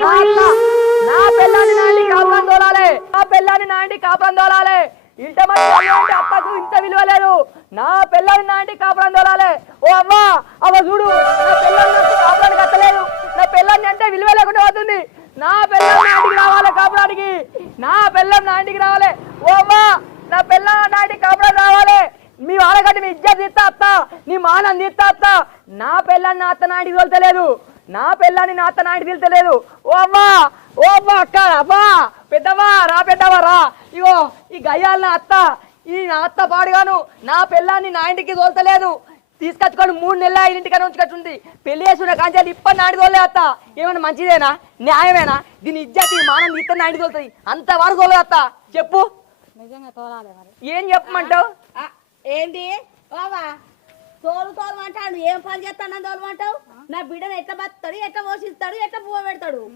నా పిల్లని నాండి కాపురం తోలాలి, నా పిల్లని నాండి కాపురం తోలాలి. ఇంత మంది అత్తకు ఇంత విలువ లేదు. నా పిల్లని నాండి కాపురం తోలాలి. ఓ అమ్మా అవ్వ చూడు, నా పిల్లని నాకు కాపురానికి అత్తలేదు. నా పిల్లని అంటే విలువ లేకుండా పోతుంది. నా పిల్లం నాంటికి రావాలి కాపురానికి, నా పిల్లం నాంటికి రావాలి. ఓ అమ్మా నా పిల్లం నాంటికి కాపురం రావాలి. మీ వాళ్ళకంటే మీ ఇజ్జత్ తీస్తా అత్త, నీ మానం తీస్తా అత్త. నా పిల్లని నా అత్త నాంటికి తోలుతలేదు, నా పిల్లని నా అత్త నాంటికి వెళ్తలేదు. ఓ అమ్మా అక్క అమ్మా పెద్దవా రా, పెద్దవా రా. ఇగో ఈ గయ్యాల నా అత్త, ఈ నా అత్త పాడుగాను నా పిల్లాన్ని నా ఇంటికి తోలుతలేదు. తీసుకొచ్చుకొని 3 నెలల ఇంటికన్నా ఉంచుకొచ్చుంది. పెళ్లి చేసుకున్న కాంచాలి ఇప్పటి నాటి తోలే అత్త. ఏమన్నా మంచిదేనా, న్యాయమేనా? దీని ఇజ్జత్ ఈ మానం తీస్తే నా ఇంటికి తోలుతుంది. అంతవరకు తోలే అత్త. చెప్పు నిజంగా తోలాలి మరి. ఏం చెప్పమంటావు? ఏంటి బాబా తోలు అంటాడు, ఏం పని చేస్తానని తోలమంటావు? నా బిడ్డను ఎట్లా బతాడు, ఎట్లా పోషిస్తాడు, ఎట్లా పువ్వ పెడతాడు?